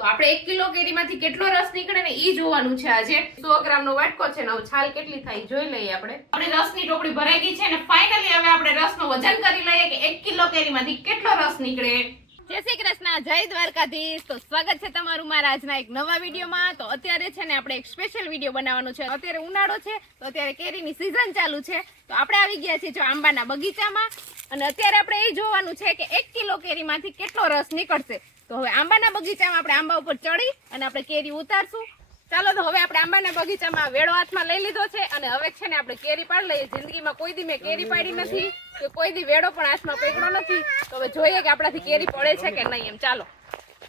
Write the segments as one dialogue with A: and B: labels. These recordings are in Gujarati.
A: તો આપણે એક કિલો કેરીમાંથી કેટલો રસ નીકળે ને એ જોવાનું છે આજે. સો ગ્રામ નો વાટકો છે ને છાલ કેટલી થાય જોઈ લઈએ આપણે. આપણે રસની ટોપડી ભરાઈ ગઈ છે ને ફાઇનલી હવે આપણે રસનું વજન કરી લઈએ કે એક કિલો કેરીમાંથી કેટલો રસ નીકળે. જય શ્રી કૃષ્ણ, જય દ્વારકાધીશ. તો સ્વાગત છે તમારું મારા આજના એક નવા વિડીયોમાં. તો અત્યારે છે ને આપણે એક સ્પેશિયલ વીડિયો બનાવવાનો છે. અત્યારે ઉનાળો છે, તો અત્યારે કેરીની સિઝન ચાલુ છે. તો આપણે આવી ગયા છીએ જો આંબાના બગીચામાં. અને અત્યારે આપણે એ જોવાનું છે કે એક કિલો કેરીમાંથી કેટલો રસ નીકળશે. તો હવે આંબાના બગીચામાં આપણે આંબા ઉપર ચડી અને આપણે કેરી ઉતારશું. ચાલો તો હવે આપણે આંબાના બગીચામાં વેળો હાથમાં લઈ લીધો છે અને હવે છે ને આપણે કેરી પાડી લઈએ. જિંદગીમાં કોઈ દી મેં કેરી પાડી નથી કે કોઈ દી વેળો પણ હાથમાં પકડ્યો નથી. તો હવે જોઈએ કે આપણાથી કેરી પડે છે કે નહીં એમ. ચાલો.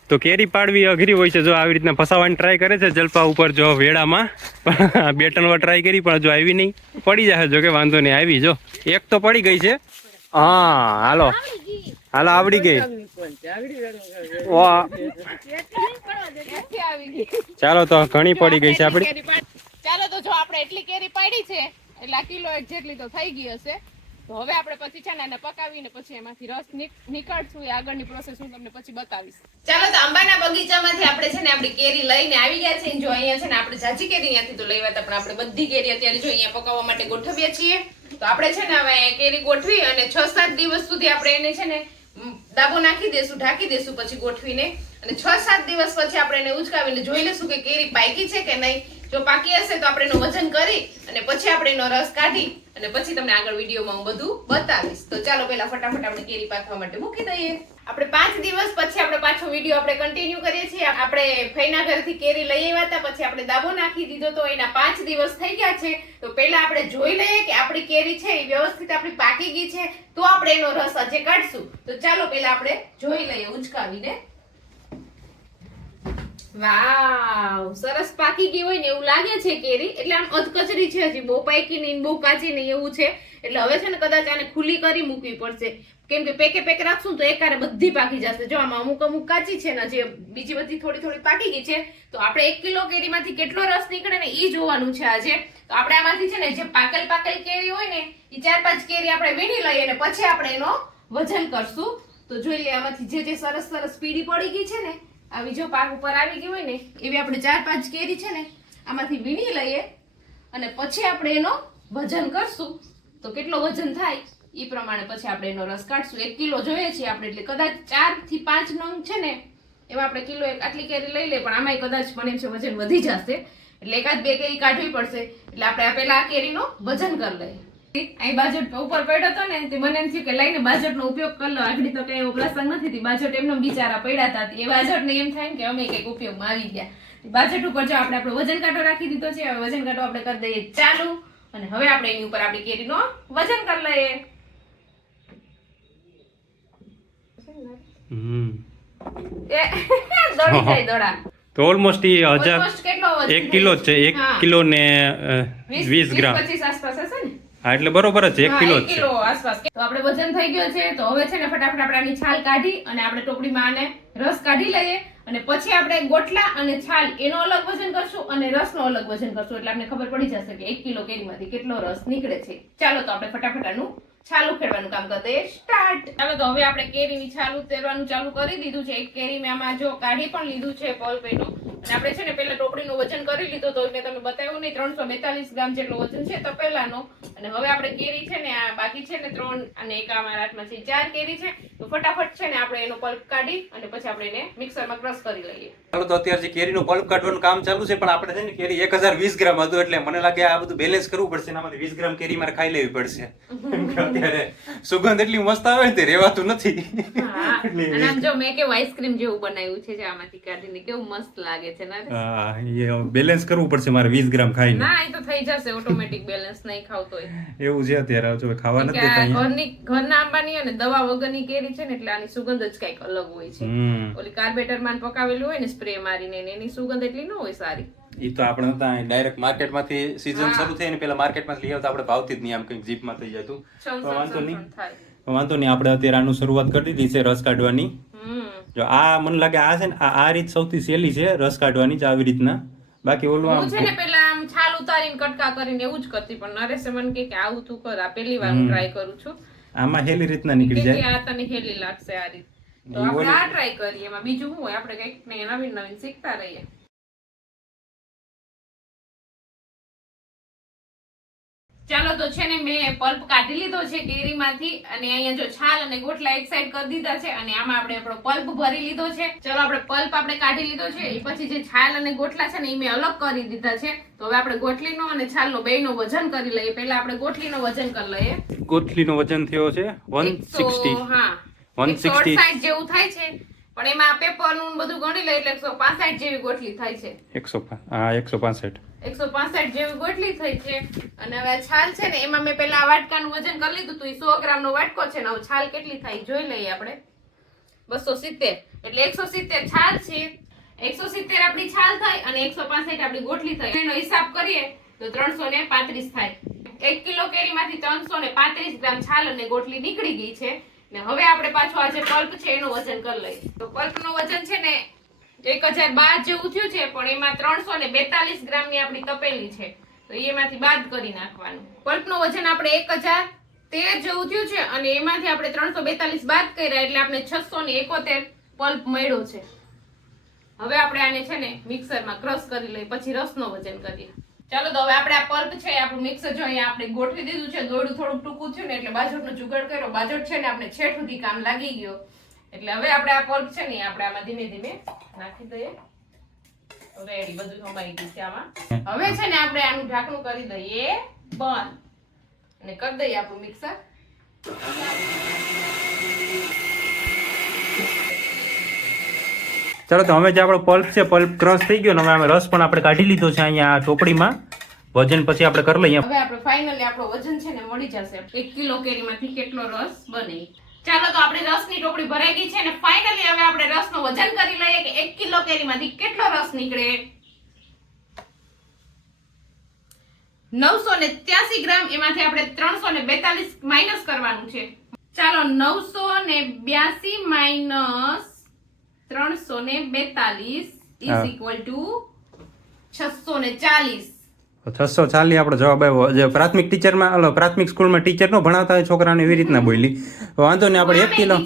B: તો કેરી પાડવી અઘરી હોય છે. જો આવી રીતના ફસાવાની ટ્રાય કરે છે જલપા ઉપર જો વેડામાં પણ બે ત્રણ વાર ટ્રાય કરી પણ જો આવી નહીં. પડી જશે જો કે વાંધો નહીં. આવી જો. એક તો પડી ગઈ છે. હા હાલો. હાલો, આવડી ગઈ. ચાલો તો ઘણી પડી ગઈ છે આપડી.
A: ચાલો તો જો આપણે એટલી કેરી પાડી છે, એટલે આ કિલો એક તો થઈ ગઈ હશે. તો હવે આપણે પછી છે ને પકાવીને પછી એમાંથી રસ નીકળશું, એ આગળની પ્રોસેસ હું તમને પછી બતાવીશ. ચાલો તો આંબાના બગીચામાંથી આપણે છે ને આપણી કેરી લઈને આવી ગયા છે જો અહીંયા છે ને આપણે જાજી કેરી અહીંયાથી તો લેવા હતા, પણ આપણે બધી કેરી અત્યારે જો અહીંયા પકાવવા માટે ગોઠવીએ છીએ. તો આપણે છે ને હવે કેરી ગોઠવી અને છ સાત દિવસ સુધી આપણે એને છે ને દાબો નાખી દેશું, ઢાંકી દેશું પછી ગોઠવીને. અને છ સાત દિવસ પછી આપણે એને ઉચકાવીને જોઈ લેશું કે કેરી પાકી છે કે નહીં. જો પાકી હશે તો આપણે એનું વજન કરી અને પછી આપણે એનો રસ કાઢી અને પછી તમને આગળ વિડીયોમાં હું બધું બતાવીશ. તો ચાલો પહેલા ફટાફટ આપણે કેરી પાકવા માટે મૂકી દઈએ. આપણે પાંચ દિવસ પછી આપણે પાછો વીડિયો આપણે કન્ટિન્યુ કરીએ છીએ. આપણે ફઈના ઘરથી કેરી લઈ આવ્યા હતા, પછી આપણે દાબો નાખી દીધો તો એના પાંચ દિવસ થઈ ગયા છે. તો પહેલા આપણે જોઈ લઈએ કે આપણી કેરી છે, એ વ્યવસ્થિત આપણી પાકી ગઈ છે. તો આપણે એનો રસ આજે કાઢશું. તો ચાલો પહેલા આપણે જોઈ લઈએ ઉંચકાવીને. વાવ, સરસ પાકી ગઈ હોય ને એવું લાગે છે કેરી. એટલે આમ અધકચરી છે હજી. બહુ પાકી નહીં બહુ કાચી નહીં એવું છે. એટલે હવે છે ને કદાચ આને ખુલ્લી કરી મૂકવી પડશે. કેમ કે પેકે પેક રાખશું તો એકારે બધી પાકી જશે. જો આમાં અમુક અમુક કાચી છે ને જે બીજી બધી થોડી થોડી પાકી ગઈ છે, તો આપણે એક કિલો કેરીમાંથી કેટલો રસ નીકળે ને એ જોવાનું છે આજે. તો આપણે આમાંથી છે ને જે પાકલ પાકલ કેરી હોય ને એ ચાર પાંચ કેરી આપણે વીણી લઈએ અને પછી આપણે એનો વજન કરશું. તો જોઈ લઈએ આમાંથી જે જે સરસ સરસ પીળી પડી ગઈ છે ને આવી જો પાક ઉપર આવી ગઈ હોય ને, એવી આપણે ચાર પાંચ કેરી છે ને, આમાંથી વીણી લઈએ અને પછી આપણે એનો વજન કરશું. તો કેટલો વજન થાય? એ પ્રમાણે પછી આપણે એનો રસ કાઢશું. એક કિલો જોઈએ છીએ આપણે, એટલે કદાચ ચારથી પાંચ નંગ છે ને, એવા આપણે કિલો એક આટલી કેરી લઈ લે પણ આમાંય કદાચ પણ એમ છે, વજન વધી જશે. એટલે એકાદ બે કેરી કાઢવી પડશે. એટલે આપણે આ પેલા આ કેરીનો વજન કરી લઈએ. અહીં બાજટ ઉપર પડ્યો હતો ને, તે મને એમ થયું કે લઈને બાજટનો ઉપયોગ કરી આગળ તો કઈ એવો પ્રસંગ નથી બાજટ એમનો બિચારા પડ્યા હતા. એ બાજટને એમ થાય કે અમે કંઈક ઉપયોગમાં આવી ગયા. બાજટ ઉપર જો આપણે આપણો વજન કાંટો રાખી દીધો છે, હવે વજન કાંટો આપણે કરી દઈએ ચાલુ. અને હવે આપણે એની ઉપર આપણી કેરીનો વજન કરી લઈએ
B: હમ
A: એ, દોડી જાય દોડા
B: તો ઓલમોસ્ટ એ હજાર એક કિલો જ છે. એક કિલો ને
A: વીસ
B: ગ્રામ.
A: ને?
B: હા એટલે બરોબર જ છે. એક કિલો જ છે.
A: તો આપણે વજન થઈ ગયો છે. તો હવે છે ને ફટાફટ આપણે આની છાલ કાઢી અને આપણે ટોપડીમાં આને રસ કાઢી લઈએ. અને પછી આપણે ગોટલા અને છાલ એનો અલગ વજન કરશું અને રસનો અલગ વજન કરશું. એટલે આપણે ખબર પડી જશે કે એક કિલો કેરીમાંથી કેટલો રસ નીકળે છે. ચાલો તો આપણે ફટાફટ આનું છાલ ખેડવાનું કામ કરતા એ સ્ટાર્ટ ચાલો તો હવે આપણે કેરીની છાલ તેરવાનું ચાલુ કરી દીધું છે. એક કેરી મેં આમાં જો કાઢી પણ લીધું છે પલ્પ એનું અને આપણે છે ને પહેલા ટોપડીનું વજન કરી લીધું તો મેં તમને બતાવ્યું નહીં ત્રણસો બેતાલીસ ગ્રામ જેટલો વજન છે તપેલાનો અને હવે આપણે કેરી છે ને આ બાકી છે ને ત્રણ અને એક અમારા હાથમાં છે ચાર કેરી છે. તો ફટાફટ છે ને આપણે એનો પલ્પ કાઢી અને પછી આપણે એને મિક્સરમાં ક્રશ કરી લઈએ.
B: ચાલો તો અત્યારે જે કેરીનું પલ્પ કાઢવાનું કામ ચાલુ છે પણ આપણે છે ને કેરી એક હજાર વીસ ગ્રામ હતું એટલે મને લાગે આ બધું બેલેન્સ કરવું પડશે એનામાંથી વીસ ગ્રામ કેરી મારે ખાઈ લેવી પડશે. અત્યારે સુગંધ એટલી મસ્ત આવે ને તે રેવાતું નથી.
A: અને આમ જો મેં કેવું આઈસ્ક્રીમ જેવું બનાવ્યું છે જે આમાંથી કાઢીને કેવું મસ્ત લાગે છે ના
B: એ બેલેન્સ કરવું પડશે મારે 20 ગ્રામ ખાઈને.
A: ના એ તો થઈ જશે ઓટોમેટિક બેલેન્સ નહીં ખાવતો હોય
B: એવું છે અત્યારે જો ખાવા નથી દેતા અહીંયા.
A: ઘરની ઘરના આંબાની અને દવા વગરની કેરી છે ને એટલે આની સુગંધ જ કંઈક અલગ હોય છે. ઓલી કાર્બેટરમાં પકાવેલું હોય ને સ્પ્રે મારીને એની સુગંધ એટલી ન હોય સારી.
B: એ તો આપણે હતા ડાયરેક્ટ માર્કેટમાંથી સીઝન શરૂ થઈ ને પેલા માર્કેટમાંથી લઈ આવતા આપણે ભાવતી જ નહીં આમ કંઈક જીપમાં થઈ જતું. તો વાંધો નહીં. વાંધો નહીં આપણે અત્યારે આનું શરૂઆત કરી દીધી છે રસ કાઢવાની. જો આ મને લાગે આ છે ને આ આ રીત સૌથી સહેલી છે રસ કાઢવાની જ આવી રીતના. બાકી ઓલું આમ
A: છે ને પેલા આમ છાલ ઉતારીને કટકા કરીને એવું જ કરતી પણ નરેશે મને કે આવું તું કર આ પહેલી વાર હું ટ્રાય કરું છું.
B: આમાં હેલી રીતના નીકળી જાય.
A: આ તને હેલી લાગશે આ રીત. તો આપણે આ ટ્રાય કરીએ. એમાં બીજું શું હોય? આપણે કંઈક નવીન નવીન શીખતા રહીએ. ચાલો તો છે ને મેં પલ્પ કાઢી લીધો છે કેરીમાંથી અને અહીંયા જો છાલ અને ગોટલા એક સાઈડ કરી દીધા છે અને આમાં આપણે આપણો પલ્પ ભરી લીધો છે. ચલો આપણે પલ્પ આપણે કાઢી લીધો છે. એ પછી જે છાલ અને ગોટલા છે ને એ મેં અલગ કરી દીધા છે. તો હવે આપણે ગોટલીનો અને છાલનો બેયનો વજન કરી લઈએ. પહેલા આપણે ગોટલીનો વજન કરી લઈએ.
B: ગોટલીનો વજન થયો છે વન સિક્સટી
A: એકસો- હા
B: 160
A: 160 જેવું થાય છે. પણ એમાં પેપરનું બધું ગણી લઈએ એટલે એકસો પાસઠ જેવી ગોટલી થાય છે.
B: એકસો હા એકસો પાસઠ.
A: એકસો ગોટલી સિત્તેર. એટલે છાલ થાય અને એકસો પાસઠ આપણી ગોટલી થાય એનો હિસાબ કરીએ તો ત્રણસો ને પાંત્રીસ થાય. એક કિલો કેરીમાંથી ત્રણસો ને પાંત્રીસ ગ્રામ છાલ અને ગોટલી નીકળી ગઈ છે. ને હવે આપણે પાછો આ જે પલ્પ છે, એનું વજન કરી લઈએ. તો પલ્પનું વજન છે ને એક હજાર બાર જેવું થયું છે, પણ એમાં ત્રણસો ને બેતાલીસ ગ્રામની આપણી તપેલી છે. તો એમાંથી બાદ કરી નાખવાનું. પલ્પનું વજન આપણે એક હજાર તેર જેવું થયું છે, અને એમાંથી આપણે ત્રણસો બેતાલીસ બાદ કર્યા, એટલે આપણે છસો ને એકોતેર પલ્પ મળ્યો છે. હવે આપણે આને છે ને મિક્સરમાં ક્રશ કરી લઈએ, પછી રસનો વજન કરીએ. ચાલો તો હવે આપણે આ પલ્પ છે, આપણું મિક્સર જો અહીંયા આપણે ગોઠવી દીધું છે, દોરડું થોડુંક ટૂંકું થયું ને, એટલે બાજોટનો જુગાડ કર્યો. બાજોટ છે ને, આપણે છેઠ સુધી કામ લાગી ગયો. એટલે હવે આપણે આ પલ્પ છે ને આપણે આમાં ધીમે ધીમે નાખી દઈએ. રેડી બધું સમાઈ ગયું છે આમાં. હવે છે ને આપણે આનું ઢાંકણું કરી દઈએ. બંધ. અને કરી દઈએ આપણું મિક્સર.
B: ચાલો તો હવે જે આપણો પલ્પ છે પલ્પ ક્રશ થઈ ગયો ને હવે અમે રસ પણ આપણે કાઢી લીધો છે અહીંયા ચોપડીમાં વજન પછી આપણે કરી લઈએ.
A: હવે આપણે ફાઇનલી આપણો વજન છે ને મળી જશે. એક કિલો કેરીમાંથી કેટલો રસ બને? ચાલો તો આપણી રસની ટોપડી ભરાઈ ગઈ છે અને ફાઇનલી હવે આપણે રસનું વજન કરી લઈએ કે 1 કિલો કેરીમાંથી કેટલો રસ નીકળે? 983 ગ્રામ એમાંથી આપણે 342 માઇનસ કરવાનું છે. ચાલો 982 માઇનસ 342 640 છસો
B: ચાલી આપણો જવાબ આવ્યો. જે પ્રાથમિક ટીચરમાં અલો પ્રાથમિક સ્કૂલમાં ટીચર નો ભણાવતા હોય છોકરાને એવી રીતના બોલી. વાંધો નહીં આપણે એક કિલો
A: ને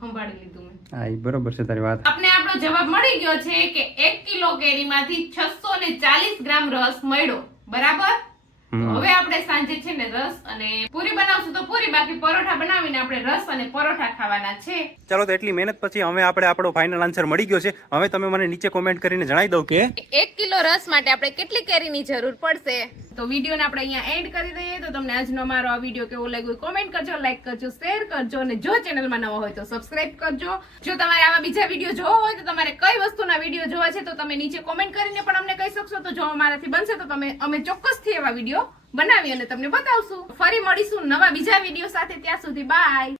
A: હું
B: બરોબર છે તારી વાત.
A: આપણે આપણો જવાબ મળી ગયો છે કે એક કિલો કેરીમાંથી છસો ને ચાલીસ ગ્રામ રસ મળ્યો. બરાબર? હવે આપણે સાંજે છે ને રસ અને પૂરી બનાવશું તો પૂરી બાકી પરોઠા બનાવીને આપણે રસ અને પરોઠા ખાવાના છે.
B: ચાલો તો એટલી મહેનત પછી હવે આપણે આપણો ફાઇનલ આન્સર મળી ગયો છે. હવે તમે મને નીચે કોમેન્ટ કરીને જણાવી દો કે
A: એક કિલો રસ માટે આપણે કેટલી કેરીની જરૂર પડશે? તો વિડીયોને આપણે અહીંયા એન્ડ કરી દઈએ. તો તમને આજનો મારો આ વીડિયો કેવો લાગ્યો કોમેન્ટ કરજો લાઈક કરજો શેર કરજો અને જો ચેનલમાં નવા હોય તો સબસ્ક્રાઇબ કરજો. જો તમારે આવા બીજા વીડિયો જોવો હોય તો તમારે કઈ વસ્તુના વીડિયો જોવા છે તો તમે નીચે કોમેન્ટ કરીને પણ અમને કહી શકશો. તો જો અમારાથી બનશે તો તમે, અમે ચોક્કસથી એવા વીડિયો બનાવી અને તમને બતાવશું. ફરી મળીશું નવા બીજા વીડિયો સાથે. ત્યાં સુધી બાય